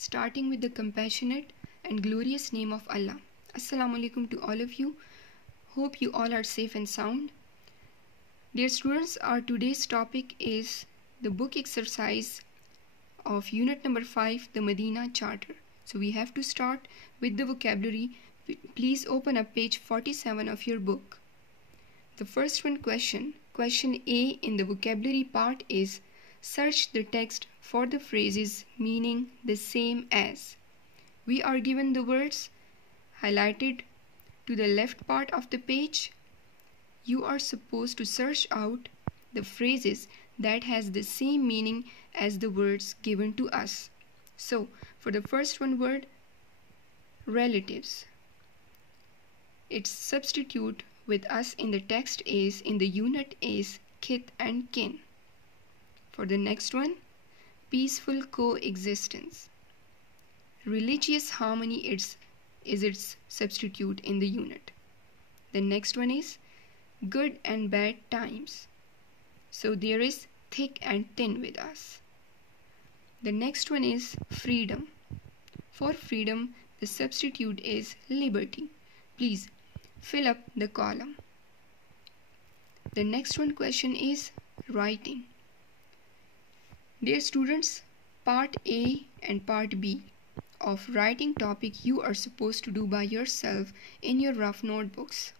starting with the compassionate and glorious name of Allah. Assalamu alaikum to all of you. Hope you all are safe and sound. Dear students, our today's topic is the book exercise of unit number 5, the Medina Charter. So we have to start with the vocabulary. Please open up page 47 of your book. The first one question A in the vocabulary part is search the text for the phrases meaning the same as. We are given the words highlighted to the left part of the page. You are supposed to search out the phrases that has the same meaning as the words given to us. So for the first one word, relatives, its substitute with us in the text is, in the unit, is kith and kin. For the next one, peaceful coexistence, religious harmony is its substitute in the unit. The next one is good and bad times. So there is thick and thin with us. The next one is freedom. For freedom, the substitute is liberty. Please fill up the column. The next one question is writing. Dear students, part A and part B of writing topic you are supposed to do by yourself in your rough notebooks.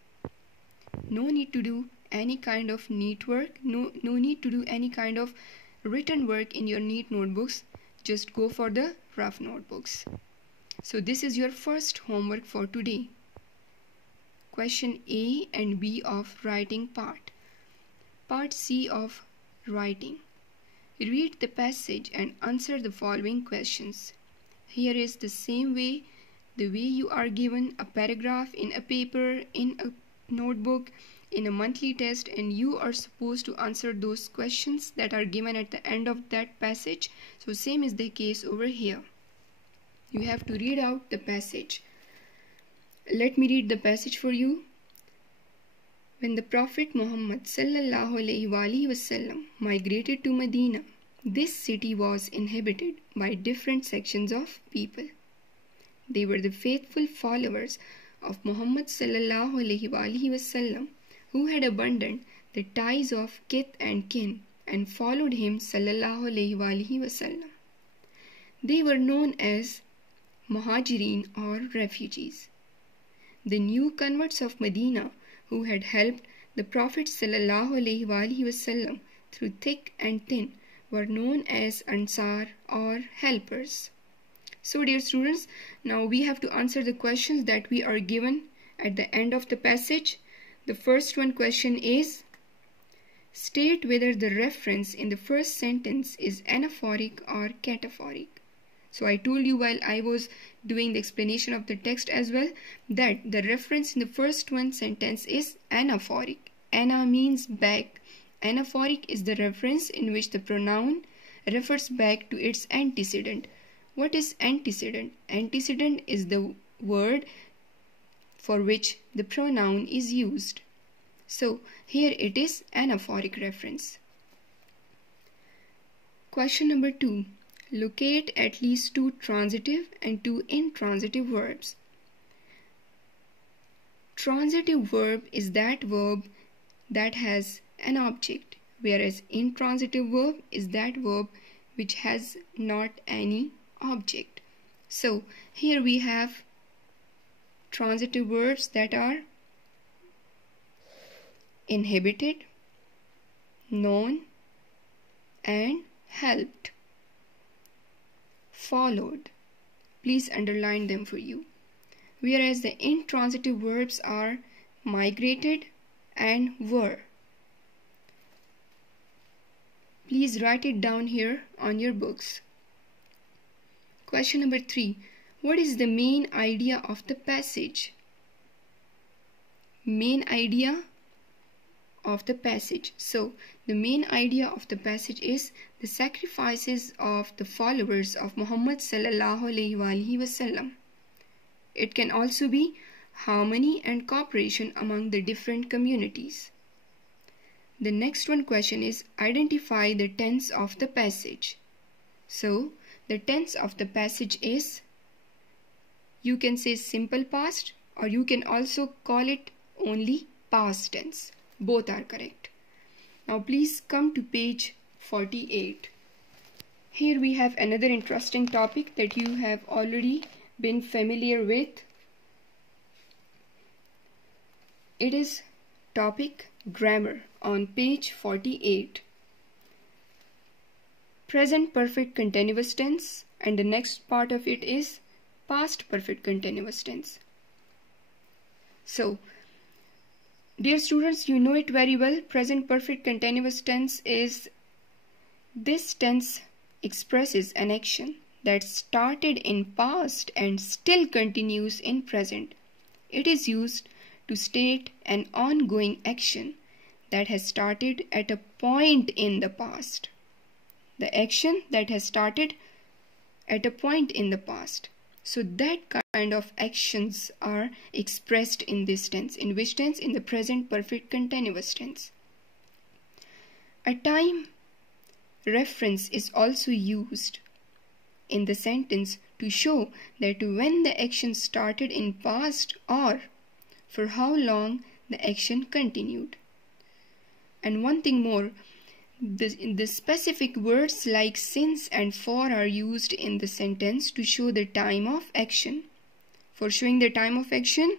No need to do any kind of neat work, no need to do any kind of written work in your neat notebooks. Just go for the rough notebooks. So this is your first homework for today. Question A and B of writing part. Part C of writing. Read the passage and answer the following questions. Here is the same way, the way you are given a paragraph in a paper, in a notebook, in a monthly test, and you are supposed to answer those questions that are given at the end of that passage. So same is the case over here. You have to read out the passage. Let me read the passage for you. When the Prophet Muhammad ﷺ migrated to Medina, this city was inhabited by different sections of people. They were the faithful followers of Muhammad ﷺ who had abandoned the ties of kith and kin and followed him ﷺ. They were known as Muhajirin or refugees. The new converts of Medina who had helped the Prophet ﷺ through thick and thin were known as Ansar or helpers. So dear students, now we have to answer the questions that we are given at the end of the passage. The first one question is, state whether the reference in the first sentence is anaphoric or cataphoric. So I told you while I was doing the explanation of the text as well that the reference in the first one sentence is anaphoric. Ana means back. Anaphoric is the reference in which the pronoun refers back to its antecedent. What is antecedent? Antecedent is the word for which the pronoun is used. So here it is anaphoric reference. Question number 2. Locate at least 2 transitive and 2 intransitive verbs. Transitive verb is that verb that has an object, whereas intransitive verb is that verb which has not any object. So here we have transitive verbs that are inhabited, known, and helped. Followed. Please underline them for you. Whereas the intransitive verbs are migrated and were. Please write it down here on your books. Question number 3. What is the main idea of the passage? Main idea of the passage. So the main idea of the passage is the sacrifices of the followers of Muhammad ﷺ. It can also be harmony and cooperation among the different communities. The next one question is identify the tense of the passage. So the tense of the passage is, you can say simple past, or you can also call it only past tense. Both are correct. Now please come to page 48. Here we have another interesting topic that you have already been familiar with. It is topic grammar on page 48. Present perfect continuous tense, and the next part of it is past perfect continuous tense. So, dear students, you know it very well. Present perfect continuous tense is, this tense expresses an action that started in past and still continues in present. It is used to state an ongoing action that has started at a point in the past. The action that has started at a point in the past. So that kind of actions are expressed in this tense. In which tense? In the present perfect continuous tense. A time reference is also used in the sentence to show that when the action started in past or for how long the action continued. And one thing more, the specific words like since and for are used in the sentence to show the time of action. For showing the time of action,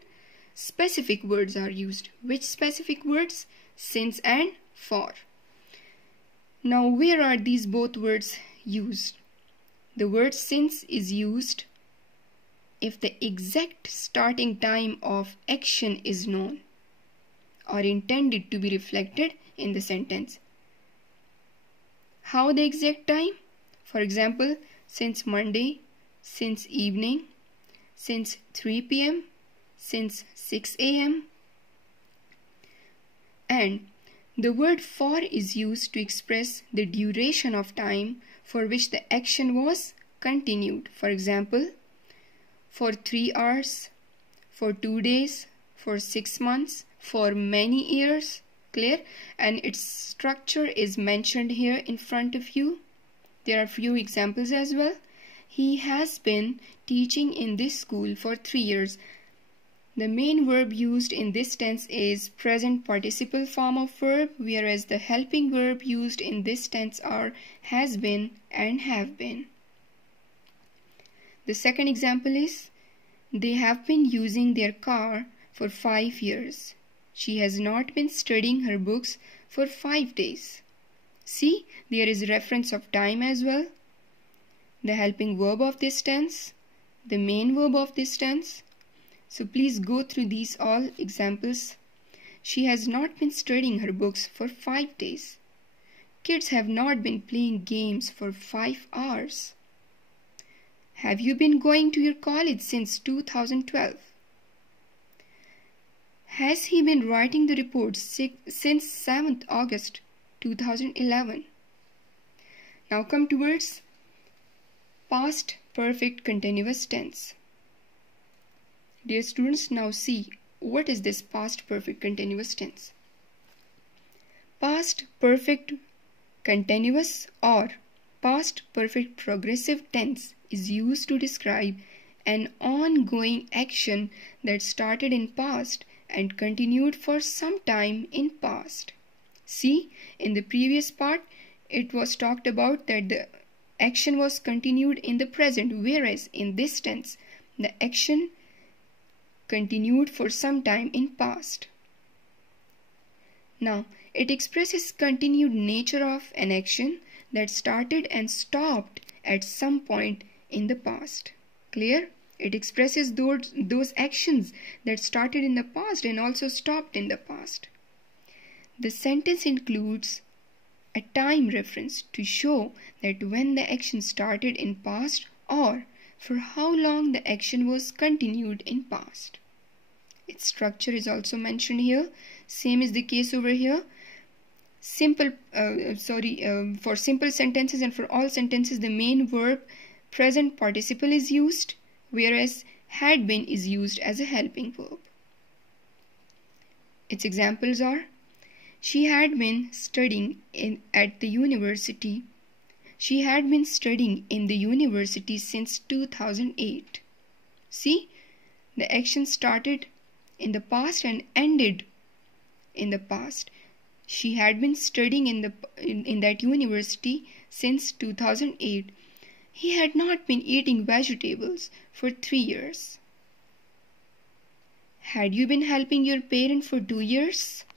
specific words are used. Which specific words? Since and for. Now, where are these both words used? The word since is used if the exact starting time of action is known or intended to be reflected in the sentence. How the exact time? For example, since Monday, since evening, since 3 p.m., since 6 a.m. And the word for is used to express the duration of time for which the action was continued. For example, for 3 hours, for 2 days, for 6 months, for many years. Clear? And its structure is mentioned here in front of you. There are few examples as well. He has been teaching in this school for 3 years. The main verb used in this tense is present participle form of verb, whereas the helping verb used in this tense are has been and have been. The second example is, they have been using their car for 5 years. She has not been studying her books for 5 days. See, there is reference of time as well. The helping verb of this tense, the main verb of this tense. So please go through these all examples. She has not been studying her books for 5 days. Kids have not been playing games for 5 hours. Have you been going to your college since 2012? Has he been writing the report since 7th August 2011? Now come towards past perfect continuous tense. Dear students, now see what is this past perfect continuous tense. Past perfect continuous or past perfect progressive tense is used to describe an ongoing action that started in past and continued for some time in past. See, in the previous part, it was talked about that the action was continued in the present, whereas in this tense, the action continued for some time in past. Now, it expresses continued nature of an action that started and stopped at some point in the past. Clear? It expresses those actions that started in the past and also stopped in the past. The sentence includes a time reference to show that when the action started in past or for how long the action was continued in past. Its structure is also mentioned here. Same is the case over here. For simple sentences and for all sentences, the main verb present participle is used, whereas had been is used as a helping verb. Its examples are, she had been studying at the university. She had been studying in the university since 2008. See, the action started in the past and ended in the past. She had been studying in that university since 2008. He had not been eating vegetables for 3 years. Had you been helping your parent for 2 years?